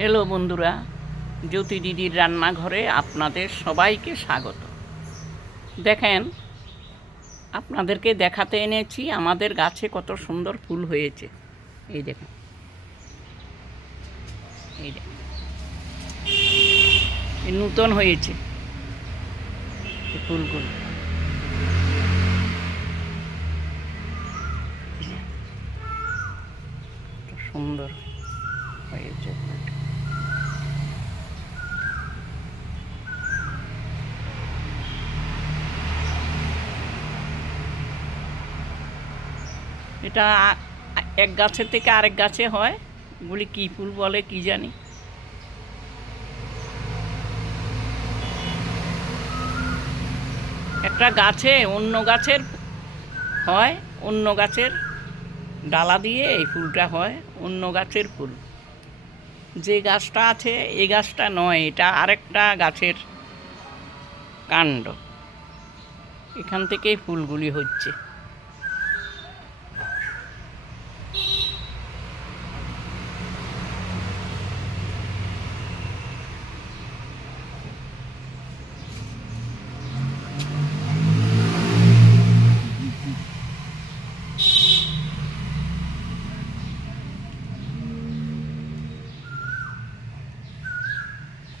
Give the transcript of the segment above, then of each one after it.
Hello বন্ধুরা, জ্যোতি দিদির রান্নাঘরে আপনাদের সবাইকে স্বাগত। দেখেন, আপনাদেরকে দেখাতে এনেছি আমাদের গাছে কত সুন্দর ফুল হয়েছে। এই দেখেন, এই দেখেন, এই নূতন হয়েছে এই ফুলগুলো। সুন্দর হয়েছে ফুলটা। এটা এক গাছের থেকে আরেক গাছে হয়। এগুলি কী ফুল বলে কি জানি। একটা গাছে অন্য গাছের হয়, অন্য গাছের ডালা দিয়ে এই ফুলটা হয়, অন্য গাছের ফুল। যে গাছটা আছে এই গাছটা নয়, এটা আরেকটা গাছের কাণ্ড। এখান থেকেই ফুলগুলি হচ্ছে।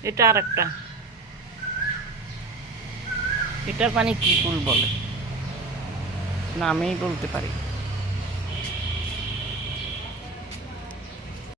এটা আরেকটা, এটার মানে কি ফুল বলে, নামেই বলতে পারি।